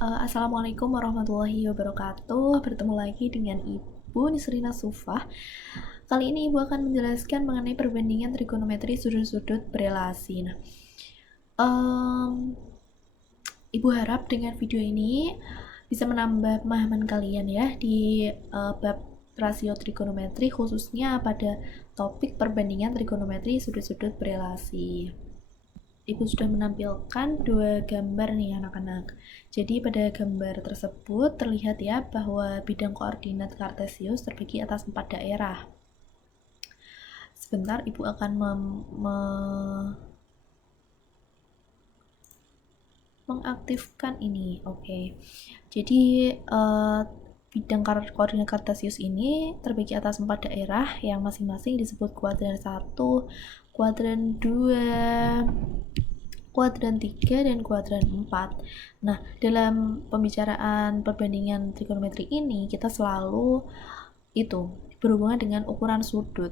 Assalamualaikum warahmatullahi wabarakatuh. Bertemu lagi dengan Ibu Nisrina Sufah. Kali ini Ibu akan menjelaskan mengenai perbandingan trigonometri sudut-sudut berelasi. Ibu harap dengan video ini bisa menambah pemahaman kalian ya di bab rasio trigonometri, khususnya pada topik perbandingan trigonometri sudut-sudut berelasi. Ibu sudah menampilkan dua gambar nih anak-anak. Jadi pada gambar tersebut terlihat ya bahwa bidang koordinat Kartesius terbagi atas 4 daerah. Sebentar Ibu akan mengaktifkan ini. Oke. Jadi bidang koordinat Kartesius ini terbagi atas 4 daerah yang masing-masing disebut kuadran 1, kuadran 2, kuadran 3, dan kuadran 4. Nah, dalam pembicaraan perbandingan trigonometri ini kita selalu berhubungan dengan ukuran sudut,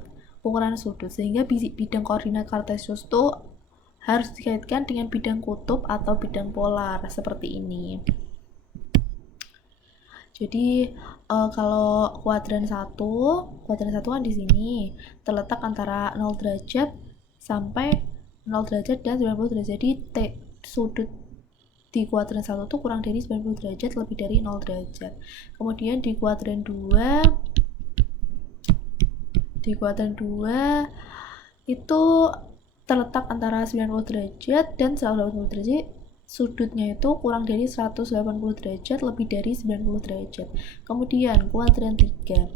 sehingga bidang koordinat Kartesius itu harus dikaitkan dengan bidang kutub atau bidang polar seperti ini. Jadi kalau kuadran 1 kan di sini terletak antara 0 derajat sampai 0 derajat dan 90 derajat. Jadi sudut di kuadran 1 itu kurang dari 90 derajat, lebih dari 0 derajat. Kemudian di kuadran 2 itu terletak antara 90 derajat dan 180 derajat. Sudutnya itu kurang dari 180 derajat, lebih dari 90 derajat. Kemudian kuadran 3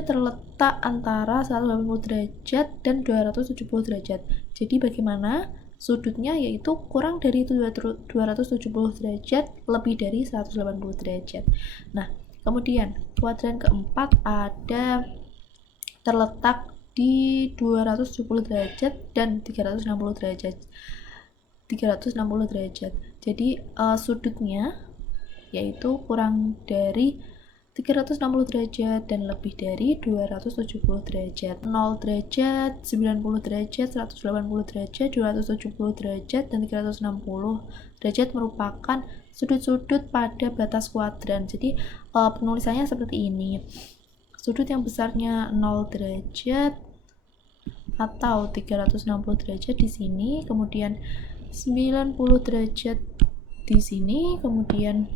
terletak antara 180 derajat dan 270 derajat. Jadi bagaimana sudutnya, yaitu kurang dari 270 derajat, lebih dari 180 derajat. Nah, kemudian kuadran keempat terletak di 270 derajat dan 360 derajat. Jadi sudutnya yaitu kurang dari 360 derajat dan lebih dari 270 derajat. 0 derajat, 90 derajat, 180 derajat, 270 derajat, dan 360 derajat merupakan sudut-sudut pada batas kuadran. Jadi penulisannya seperti ini. Sudut yang besarnya 0 derajat atau 360 derajat di sini, kemudian 90 derajat di sini, kemudian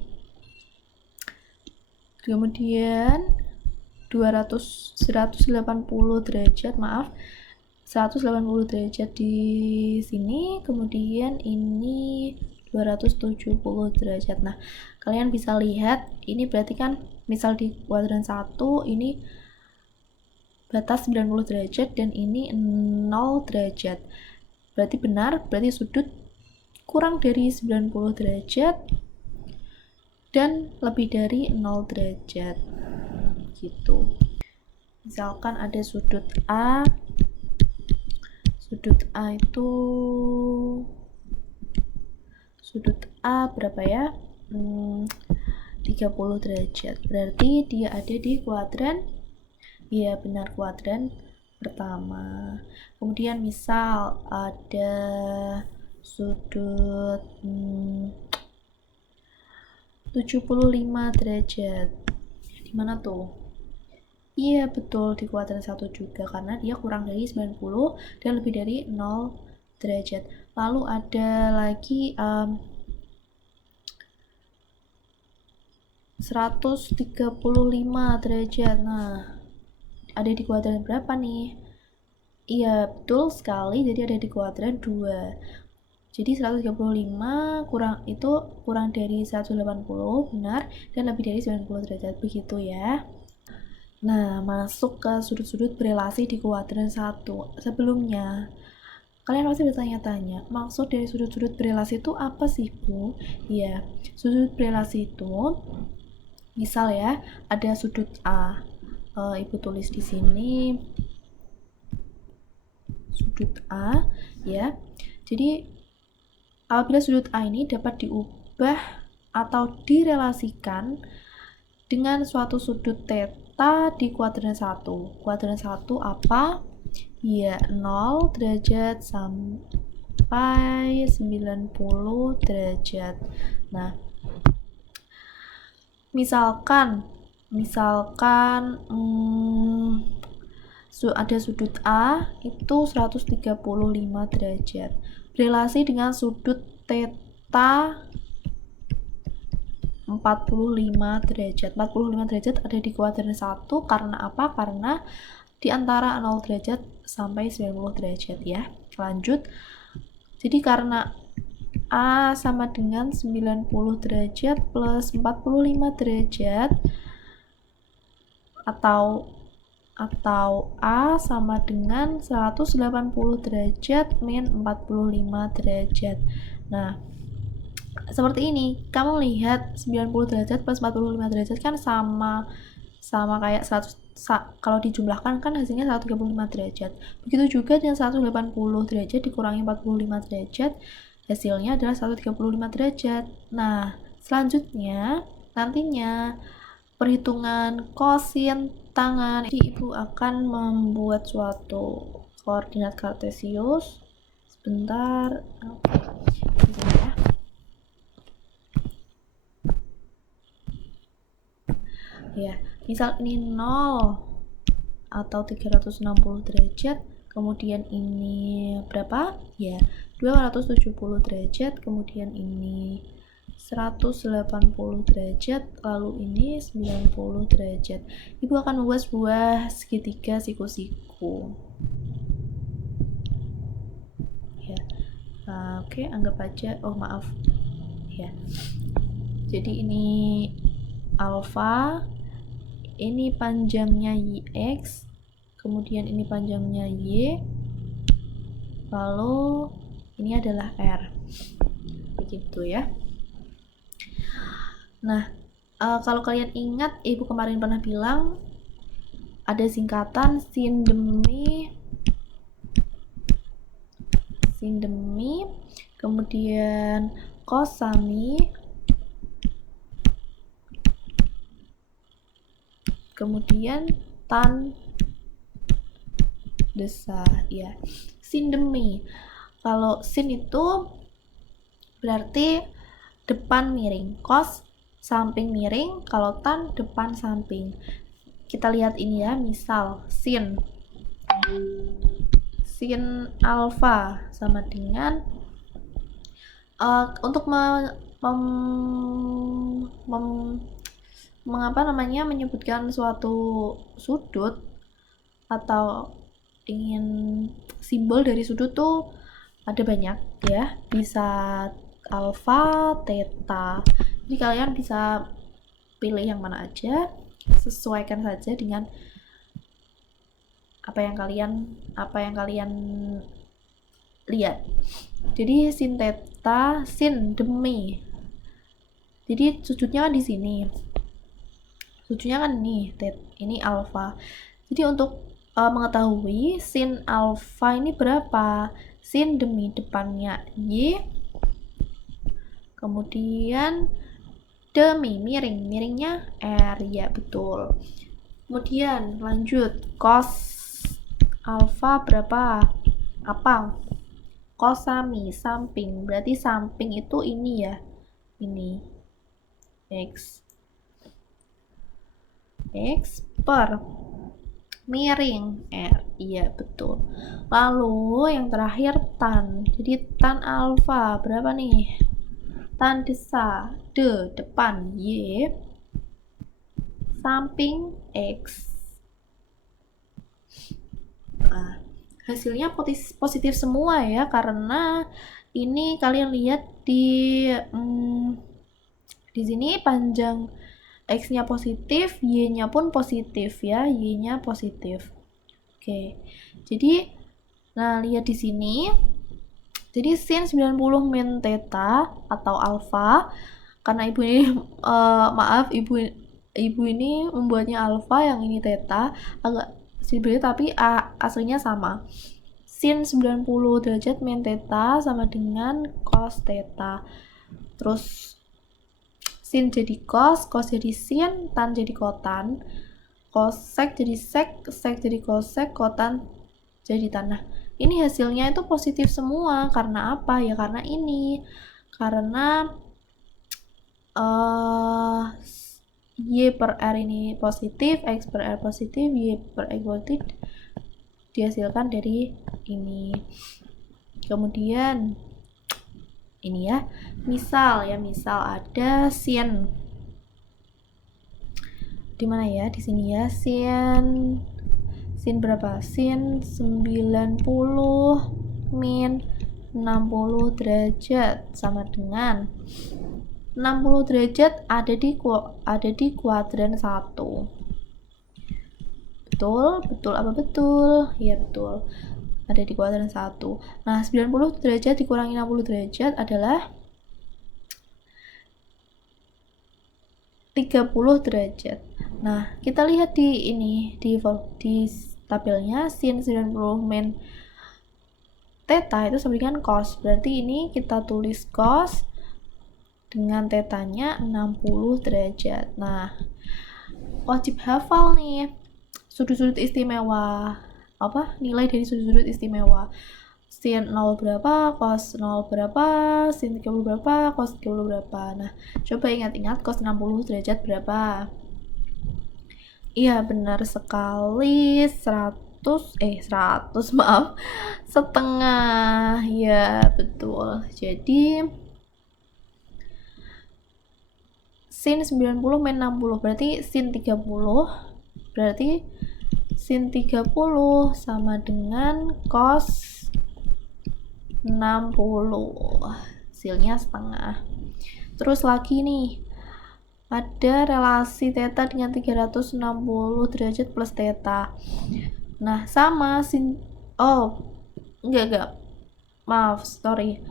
180 derajat, 180 derajat di sini, kemudian ini 270 derajat. Nah, kalian bisa lihat ini berarti kan misal di kuadran 1 ini batas 90 derajat dan ini 0 derajat. Berarti benar, berarti sudut kurang dari 90 derajat dan lebih dari 0 derajat gitu. Misalkan ada sudut A itu sudut A berapa ya? 30 derajat. Berarti dia ada di kuadran, ya benar, kuadran pertama. Kemudian misal ada sudut 75 derajat. Di mana tuh? Iya, betul, di kuadran 1 juga, karena dia kurang dari 90 dan lebih dari 0 derajat. Lalu ada lagi 135 derajat. Nah, ada di kuadran berapa nih? Iya, betul sekali, jadi ada di kuadran 2. Jadi 135 kurang dari 180, benar, dan lebih dari 90 derajat, begitu ya. Nah, masuk ke sudut-sudut berelasi di kuadran 1. Sebelumnya, kalian pasti bertanya-tanya, maksud dari sudut-sudut berelasi itu apa sih, Bu? Ya, sudut berelasi itu, misal ya, ada sudut A. Ibu tulis di sini, sudut A, ya. Jadi, apabila sudut A ini dapat diubah atau direlasikan dengan suatu sudut theta di kuadran 1. Kuadran 1 apa? Ya, 0 derajat sampai 90 derajat. Nah, misalkan ada sudut A itu 135 derajat berelasi dengan sudut theta 45 derajat. 45 derajat ada di kuadran 1 karena apa? Karena di antara 0 derajat sampai 90 derajat ya. Lanjut. Jadi karena A sama dengan 90 derajat plus 45 derajat atau A sama dengan 180 derajat min 45 derajat. Nah, seperti ini. Kamu lihat 90 derajat plus 45 derajat kan sama kayak 100, kalau dijumlahkan kan hasilnya 135 derajat. Begitu juga dengan 180 derajat dikurangi 45 derajat, hasilnya adalah 135 derajat. Nah, selanjutnya nantinya perhitungan kosin tangan. Jadi ibu akan membuat suatu koordinat kartesius. Sebentar. Ya. Ya, misal ini 0 atau 360 derajat, kemudian ini berapa? Ya, 270 derajat, kemudian ini 180 derajat, lalu ini 90 derajat. Ibu akan membuat sebuah segitiga siku-siku. Ya. Oke, anggap aja, maaf. Ya. Jadi ini alfa, ini panjangnya X, kemudian ini panjangnya Y, lalu ini adalah R. Begitu ya. Nah, kalau kalian ingat, ibu kemarin pernah bilang ada singkatan sin demi, kemudian cos sami, kemudian tan desa. Ya, sin demi. Kalau sin itu berarti depan miring, cos samping miring, kalau tan depan samping. Kita lihat ini ya, misal sin alfa sama dengan untuk menyebutkan suatu sudut atau ingin simbol dari sudut tuh ada banyak ya, bisa alfa, theta. Jadi kalian bisa pilih yang mana aja, sesuaikan saja dengan apa yang kalian lihat. Jadi sin theta, sin demi. Jadi sudutnya kan di sini. Sudutnya kan ini alfa. Jadi untuk mengetahui sin alfa ini berapa, sin demi depannya Y, kemudian demi miringnya R, ya betul. Kemudian lanjut, cos alfa berapa, apa, cos sami samping, berarti samping itu ini ya, ini X per miring R, iya betul. Lalu yang terakhir tan, jadi tan alfa berapa nih, tan desa, depan Y samping X. Nah, hasilnya positif semua ya, karena ini kalian lihat di sini panjang X-nya positif, Y-nya pun positif ya, Y-nya positif. Oke. Jadi nah lihat di sini. Jadi sin 90 min theta atau alfa, karena ibu ini ibu ini membuatnya alfa, yang ini theta, agak sedikit tapi aslinya sama. Sin 90 derajat min theta sama dengan cos theta. Terus sin jadi cos jadi sin, tan jadi kotan, cosec jadi sec jadi cosec, kotan jadi tan. Nah, ini hasilnya itu positif semua. Karena apa? Ya karena ini. Karena Y per R ini positif, X per R positif, Y per X positif dihasilkan dari ini. Kemudian ini ya, misal ada sin, di mana ya, di sini ya, sin berapa, sin 90 min 60 derajat sama dengan 60 derajat ada di kuadran 1. Betul apa betul? Ya betul, ada di kuadran 1. Nah, 90 derajat dikurangi 60 derajat adalah 30 derajat. Nah, kita lihat di ini, di tabelnya, sin 90 min theta itu sama dengan cos. Berarti ini kita tulis cos dengan tetanya 60 derajat. Nah, wajib hafal nih sudut-sudut istimewa. Apa? Nilai dari sudut-sudut istimewa. Sin 0 berapa, cos 0 berapa, sin 30 berapa, cos 30 berapa. Nah, coba ingat-ingat cos 60 derajat berapa. Iya, benar sekali, 100 maaf, setengah. Ya, betul. Jadi sin 90 min 60 berarti sin 30, berarti sin 30 sama dengan cos 60, hasilnya setengah. Terus lagi nih, ada relasi theta dengan 360 derajat plus theta. Nah, sama sin, enggak, maaf, sorry,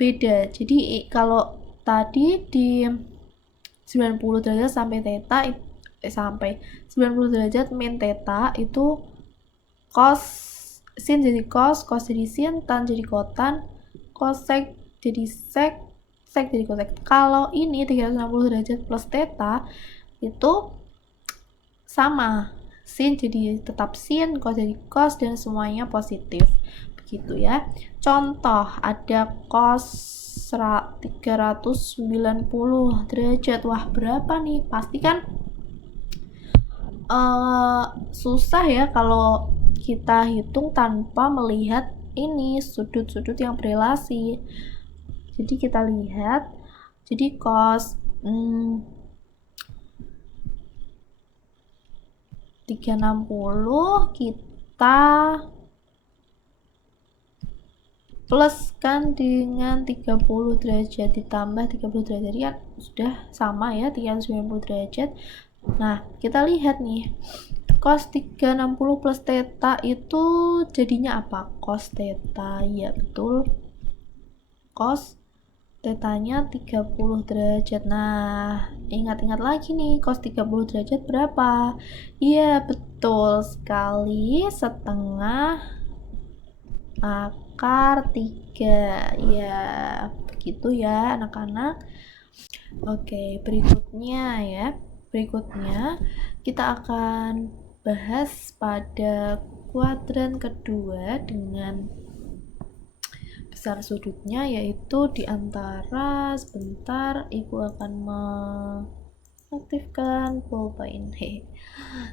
beda. Jadi kalau tadi di 90 derajat sampai theta sampai 90 derajat min theta itu cos, sin jadi cos jadi sin, tan jadi kotan, cosec jadi sec jadi cosec. Kalau ini 360 derajat plus theta itu sama, sin jadi tetap sin, cos jadi cos, dan semuanya positif. Begitu ya. Contoh, ada cos 390 derajat. Wah, berapa nih? Pasti kan susah ya kalau kita hitung tanpa melihat ini sudut-sudut yang berelasi. Jadi kita lihat, jadi cos 360 kita pluskan dengan 30 derajat ditambah 30 derajat, jadi kan sudah sama ya, 390 derajat. Nah, kita lihat nih, cos 360 plus theta itu jadinya apa? Cos theta, ya betul, cos tetanya 30 derajat. Nah, ingat-ingat lagi nih, cos 30 derajat berapa? Iya, betul sekali, setengah akar 3. Ya, begitu ya anak-anak. Oke, berikutnya kita akan bahas pada kuadran kedua dengan besar sudutnya, yaitu diantara, sebentar, ibu akan mengaktifkan pulpen.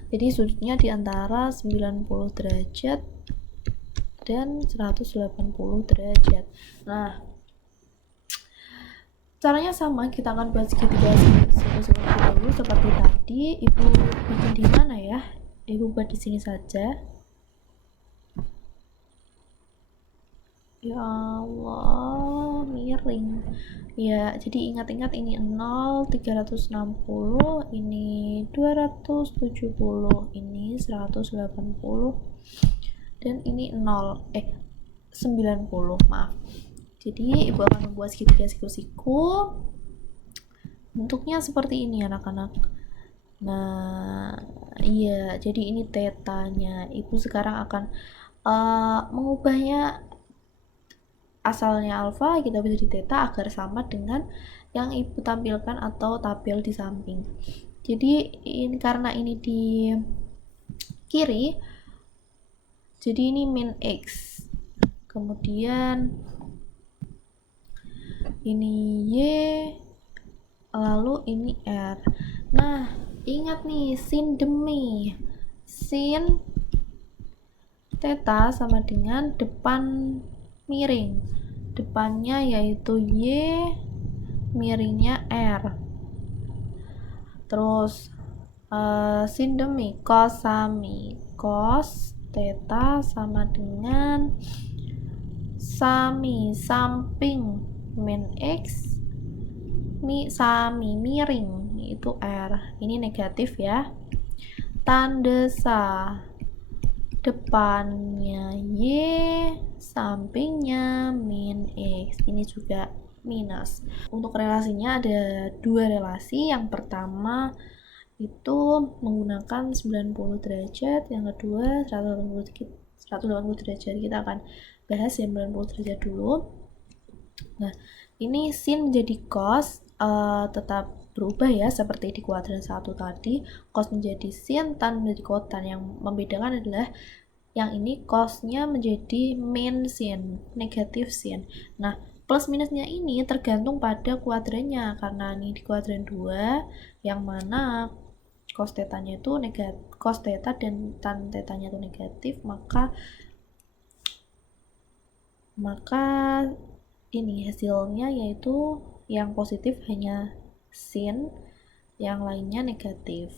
Jadi sudutnya diantara 90 derajat dan 180 derajat. Nah, caranya sama, kita akan buat segitiga segitiga dulu seperti tadi. Ibu bikin di mana ya? Ibu buat di sini saja. Ya Allah, miring. Ya, jadi ingat-ingat ini 0, 360, ini 270, ini 180, dan ini 0, 90, maaf. Jadi ibu akan membuat segitiga siku-siku. Bentuknya seperti ini anak-anak. Nah, iya, jadi ini tetanya. Ibu sekarang akan mengubahnya, asalnya alfa kita bisa di theta agar sama dengan yang ibu tampilkan atau tabel di samping. Jadi ini karena ini di kiri, Jadi ini min X. Kemudian ini Y, lalu ini R. Nah, ingat nih, sin demi. Sin theta sama dengan depan miring. Depannya yaitu Y, miringnya R. Terus sin demi cos sami. Cos theta sama dengan sami samping min X sami miring itu R. Ini negatif ya. Tanda sa, depannya Y, sampingnya min X. Ini juga minus. Untuk relasinya ada dua relasi. Yang pertama itu menggunakan 90 derajat, yang kedua 180 derajat. Kita akan bahas yang 90 derajat dulu. Nah, ini sin menjadi cos tetap berubah ya, seperti di kuadran 1 tadi. Cos menjadi sin, tan menjadi kotan. Yang membedakan adalah yang ini cosnya menjadi min sin, negatif sin. Nah, plus minusnya ini tergantung pada kuadrannya, karena ini di kuadran 2 yang mana cos tetanya itu negatif, cos theta dan tan tetanya itu negatif, maka ini hasilnya yaitu yang positif hanya sin, yang lainnya negatif.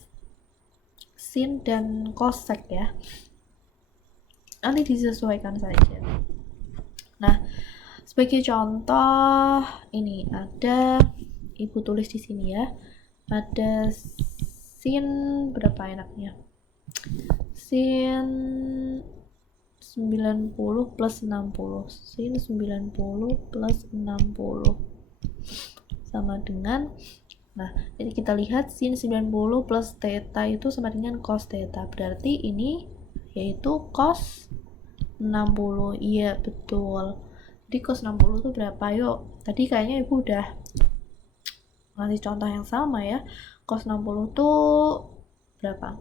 Sin dan cosec ya, nanti disesuaikan saja. Nah, sebagai contoh ini ada, ibu tulis di sini ya, ada sin berapa enaknya, sin 90 plus 60, sin 90 plus 60 sama dengan, nah jadi kita lihat sin 90 plus theta itu sama dengan cos theta, berarti ini yaitu cos 60. Iya betul, jadi cos 60 itu berapa? Yuk, tadi kayaknya ibu udah ngasih contoh yang sama ya. Cos 60 itu berapa?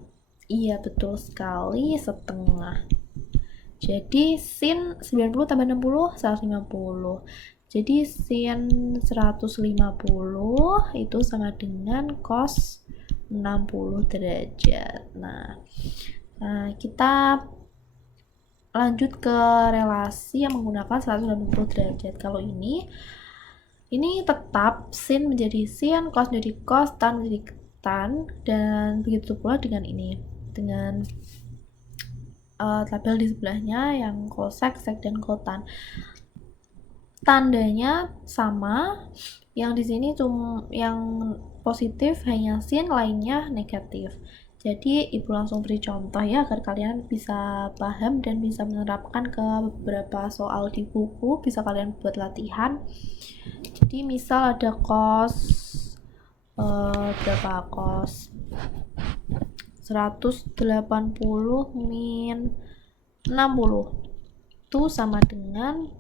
Iya betul sekali, setengah. Jadi sin 90 tambah 60 150. Jadi sin 150 itu sama dengan cos 60 derajat. Nah, kita lanjut ke relasi yang menggunakan 180 derajat. Kalau ini tetap sin menjadi sin, cos menjadi cos, tan menjadi tan, dan begitu pula dengan ini, dengan tabel di sebelahnya yang cosec, sec, dan kotan. Tandanya sama, yang di sini cuma yang positif hanya sin, lainnya negatif. Jadi ibu langsung beri contoh ya, agar kalian bisa paham dan bisa menerapkan ke beberapa soal di buku, bisa kalian buat latihan. Jadi misal ada cos berapa, cos 180 min 60 itu sama dengan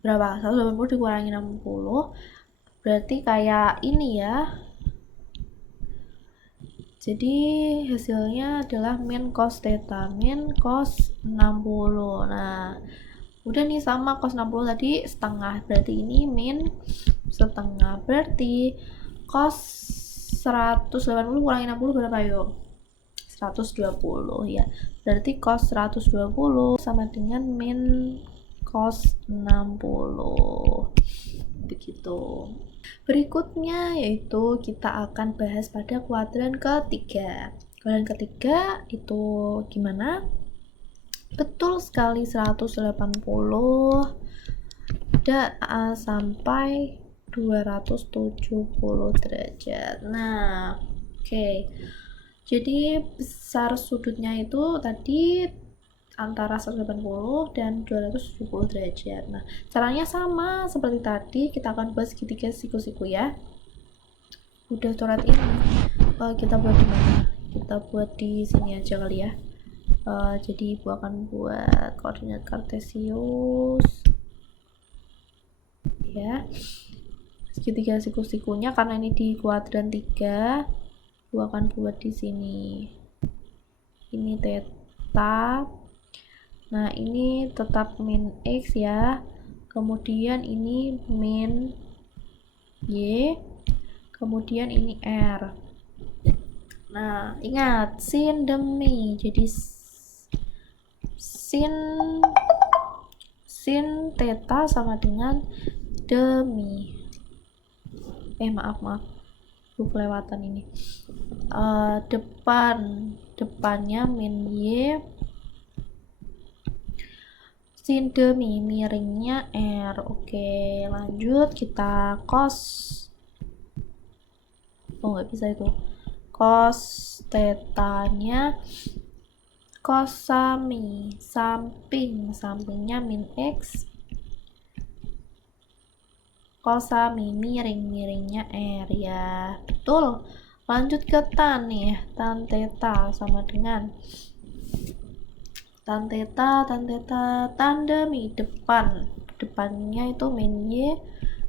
berapa? 180 dikurangi 60 berarti kayak ini ya. Jadi hasilnya adalah min cos theta, min cos 60. Nah, udah nih sama cos 60 tadi setengah, berarti ini min setengah, berarti cos 180 kurangi 60 berapa yuk? 120 ya, berarti cos 120 sama dengan min cos 60 begitu. Berikutnya yaitu kita akan bahas pada kuadran ketiga. Kuadran ketiga itu gimana? Betul sekali 180 sampai 270 derajat. Nah, oke. Jadi besar sudutnya itu tadi antara 180 dan 270 derajat. Nah, caranya sama seperti tadi, kita akan buat segitiga siku-siku ya. Udah coret ini, kita buat di mana? Kita buat di sini aja kali ya. Jadi ibu akan buat koordinat kartesius ya, segitiga siku-sikunya, karena ini di kuadran 3, ibu akan buat di sini. Ini theta, Nah, ini tetap min X ya. Kemudian ini min Y. Kemudian ini R. Nah, ingat sin demi. Jadi sin theta sama dengan demi. Maaf. Gue kelewatan ini. Depannya min Y, sin demi, miringnya R. Oke, lanjut kita cos. Nggak bisa itu. Cos tetanya cosami, sampingnya min X, cosami, miringnya R ya. Betul. Lanjut ke tan nih. Tan theta sama dengan tan demi, depannya itu min Y,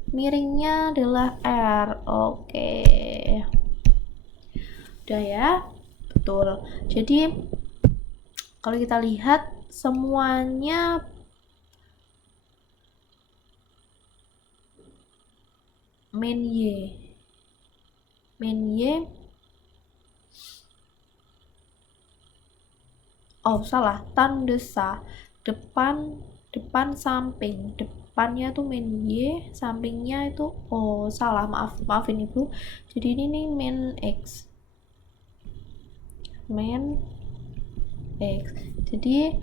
miringnya adalah R. Oke. Udah ya. Betul. Jadi kalau kita lihat semuanya min Y. Salah, tan desa, depan samping, depannya tuh min Y, sampingnya itu salah, maafin ibu. Jadi ini nih min X, jadi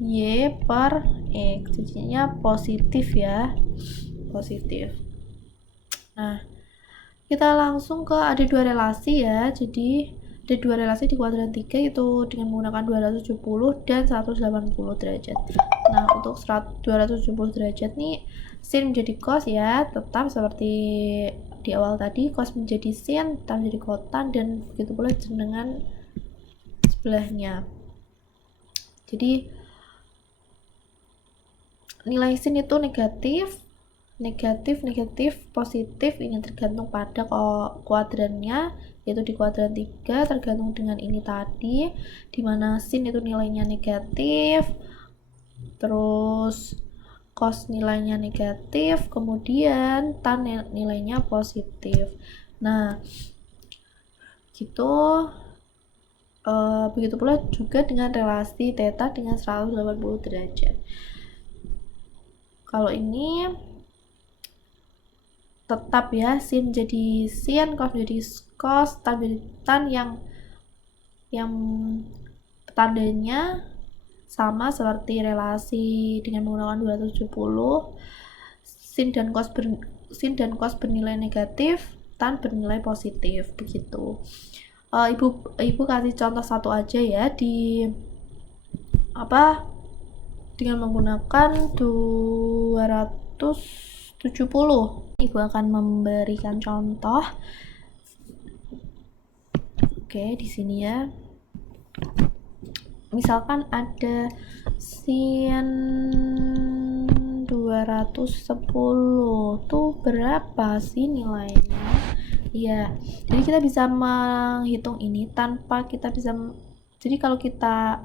Y per X, jadinya positif ya, positif. Nah, kita langsung ke ada dua relasi ya. Jadi ada dua relasi di kuadran 3 yaitu dengan menggunakan 270 dan 180 derajat. Nah, untuk 270 derajat nih sin menjadi cos ya, tetap seperti di awal tadi, cos menjadi sin, tan menjadi kotan, dan begitu pula dengan sebelahnya. Jadi nilai sin itu negatif, positif, ini tergantung pada kuadrannya, yaitu di kuadran 3 tergantung dengan ini tadi, dimana sin itu nilainya negatif, terus cos nilainya negatif, kemudian tan nilainya positif. Nah, gitu. Begitu pula juga dengan relasi theta dengan 180 derajat. Kalau ini tetap ya, sin jadi sin, cos jadi cos, tan jadi tan, yang tandanya sama seperti relasi dengan menggunakan 270. Sin dan cos bernilai negatif, tan bernilai positif, begitu. Ibu kasih contoh satu aja ya, dengan menggunakan 270. Ibu akan memberikan contoh. Oke, di sini ya. Misalkan ada sin 210. Tuh berapa sih nilainya? Ya, jadi kita bisa menghitung ini tanpa kita bisa. Jadi kalau kita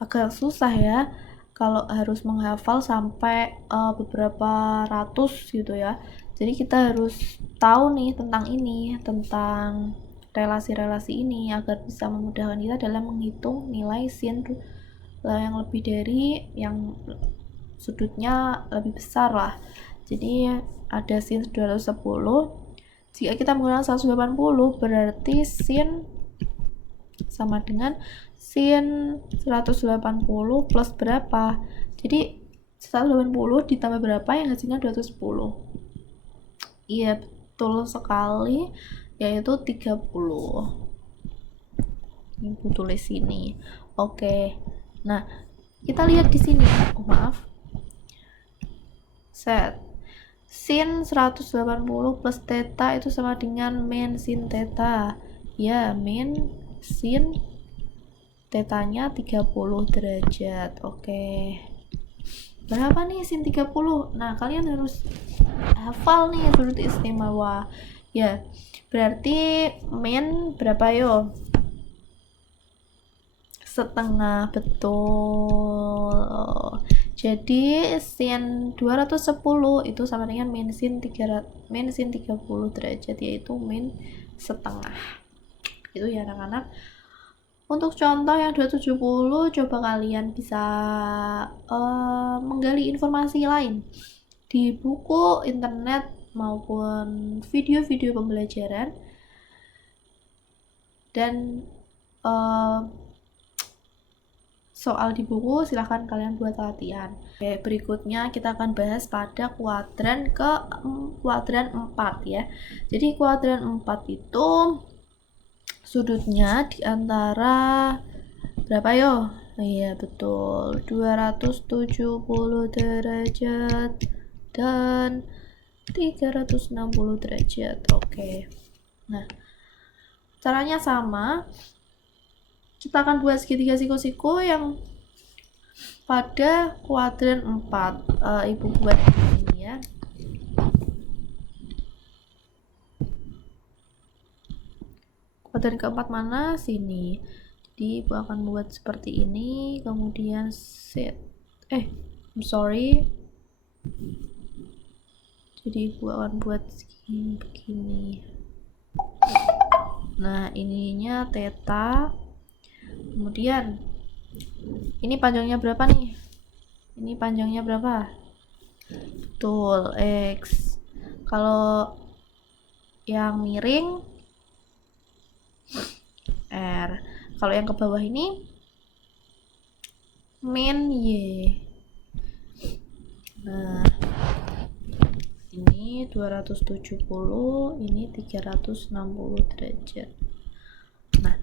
agak susah ya kalau harus menghafal sampai beberapa ratus gitu ya. Jadi kita harus tahu nih tentang relasi-relasi ini agar bisa memudahkan kita dalam menghitung nilai sin yang lebih dari yang sudutnya lebih besar lah. Jadi ada sin 210. Jika kita menggunakan 180 berarti sin sama dengan sin 180 plus berapa? Jadi 180 ditambah berapa yang hasilnya 210. Iya, betul sekali, yaitu 30. Ibu tulis sini. Oke. Nah, kita lihat di sini. Maaf. Set. Sin 180 plus theta itu sama dengan min sin theta. Ya, min sin tetanya 30 derajat. Oke. Berapa nih sin 30? Nah, kalian harus hafal nih sudut istimewa. Ya, berarti min berapa yo? setengah, betul. Jadi sin 210 itu sama dengan min sin 30 derajat, yaitu min setengah. Itu ya anak-anak. Untuk contoh yang 270, coba kalian bisa menggali informasi lain di buku, internet, maupun video-video pembelajaran. Dan soal di buku silahkan kalian buat latihan. Oke, berikutnya kita akan bahas pada kuadran 4 ya. Jadi kuadran 4 itu sudutnya di antara berapa yo? Iya betul, 270 derajat dan 360 derajat. Oke. Nah, caranya sama. Kita akan buat segitiga siku-siku yang pada kuadran 4. Ibu buat ini ya. Kuadran keempat mana? Sini. Jadi ibu akan buat seperti ini, kemudian set. Sorry. Jadi ibu akan buat begini. Nah, ininya theta. Kemudian ini panjangnya berapa nih? Ini panjangnya berapa? Betul, X. Kalau yang miring R. Kalau yang ke bawah ini min Y. Nah, ini 270, ini 360 derajat. Nah,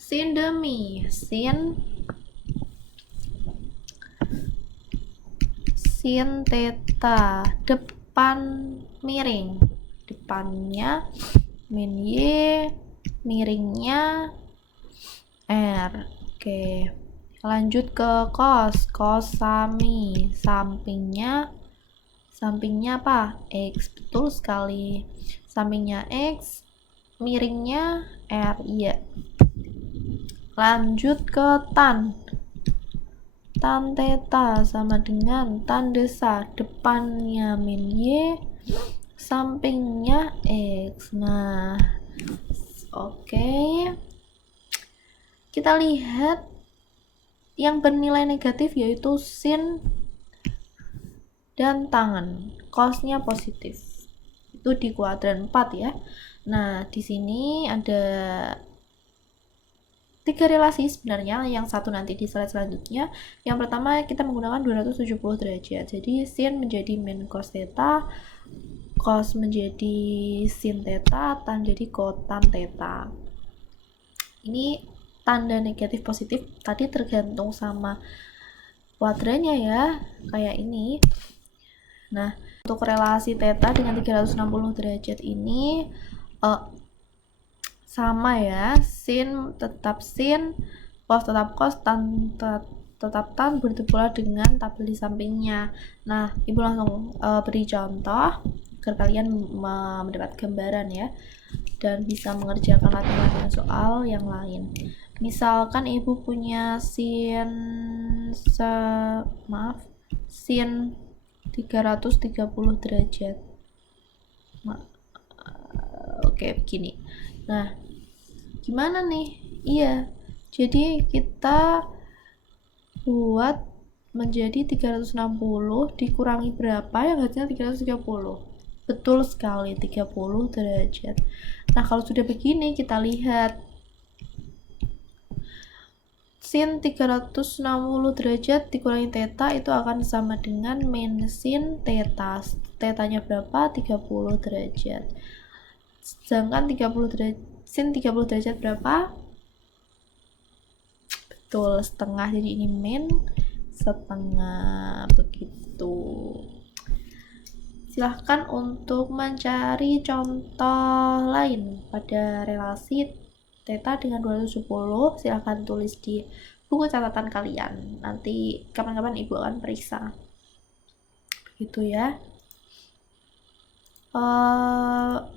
sin demi sin theta depan miring, depannya min Y, miringnya R. Oke, lanjut ke cos sami, sampingnya apa? X. Betul sekali, sampingnya X, miringnya R. Iya. Lanjut ke tan theta sama dengan tan desa, depannya min Y, sampingnya X. Nah, oke. Kita lihat yang bernilai negatif yaitu sin dan tangen, cosnya positif. Itu di kuadran 4 ya. Nah, di sini ada 3 relasi sebenarnya, yang satu nanti di slide selanjutnya. Yang pertama kita menggunakan 270 derajat. Jadi sin menjadi min cos theta, cos menjadi sin theta, tan jadi kotan theta. Ini tanda negatif positif tadi tergantung sama kuadrannya ya, kayak ini. Nah, untuk relasi theta dengan 360 derajat ini sama ya, sin tetap sin, cos tetap cos, tan tetap tan, begitu pula dengan tabel di sampingnya. Nah, ibu langsung beri contoh agar kalian mendapat gambaran ya, dan bisa mengerjakan latihan soal yang lain. Misalkan ibu punya sin 330 derajat. Oke, begini. Nah, gimana nih? Iya, jadi kita buat menjadi 360 dikurangi berapa yang hasilnya 330. Betul sekali, 30 derajat. Nah, kalau sudah begini kita lihat sin 360 derajat dikurangi theta itu akan sama dengan min sin theta. Tetanya berapa? 30 derajat. Sedangkan 30 derajat, sin 30 derajat berapa? Betul, setengah. Jadi ini min setengah, begitu. Silahkan untuk mencari contoh lain pada relasi theta dengan 270. Silahkan tulis di buku catatan kalian. Nanti kapan-kapan ibu akan periksa. Begitu ya.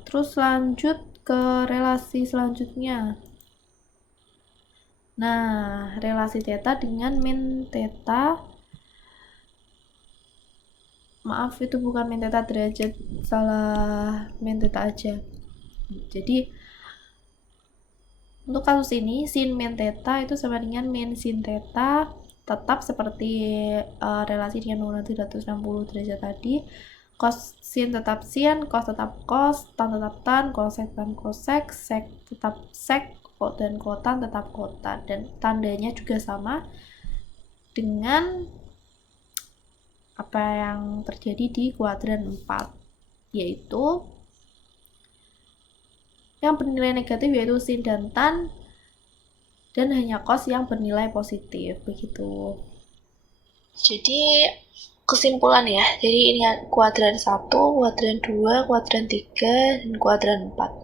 Terus lanjut ke relasi selanjutnya. Nah, relasi theta dengan min theta, maaf itu bukan min theta derajat, salah min theta aja. Jadi untuk kasus ini sin min theta itu sama dengan min sin theta, tetap seperti relasi dengan menggunakan 360 derajat tadi. Cos sin tetap sin, cos tetap cos, tan tetap tan, cosec tan cosec, sec tetap sec, dan kotan tetap kotan, dan tandanya juga sama dengan apa yang terjadi di kuadran 4, yaitu yang bernilai negatif yaitu sin dan tan, dan hanya cos yang bernilai positif, begitu. Jadi kesimpulan ya, jadi ini kuadran 1, kuadran 2, kuadran 3, dan kuadran 4.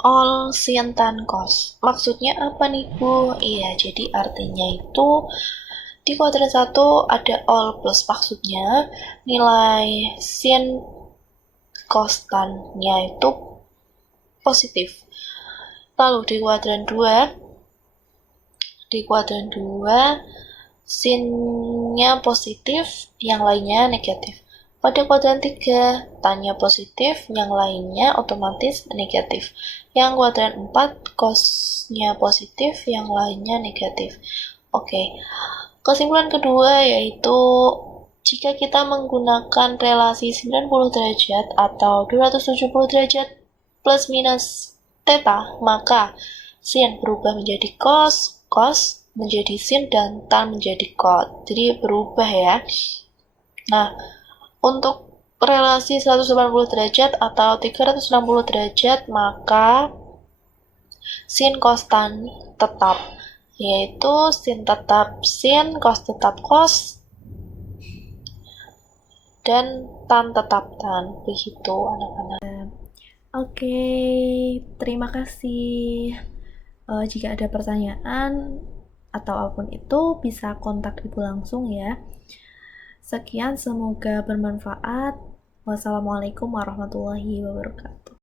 All sin tan cos. Maksudnya apa nih Bu? Iya, jadi artinya itu di kuadran 1 ada all plus, maksudnya nilai sin cos tan-nya itu positif. Lalu di kuadran 2 sin-nya positif, yang lainnya negatif. Pada kuadran 3, tan-nya positif, yang lainnya otomatis negatif. Yang kuadran 4, cos-nya positif, yang lainnya negatif. Oke. Kesimpulan kedua yaitu jika kita menggunakan relasi 90 derajat atau 270 derajat plus minus theta, maka sin berubah menjadi cos, cos menjadi sin, dan tan menjadi cot. Jadi berubah ya. Nah, untuk relasi 180 derajat atau 360 derajat, maka sin cos tan tetap, yaitu sin tetap sin, cos tetap cos, dan tan tetap tan. Begitu anak-anak. Oke, terima kasih. Jika ada pertanyaan atau apapun itu, bisa kontak Ibu langsung ya. Sekian, semoga bermanfaat. Wassalamualaikum warahmatullahi wabarakatuh.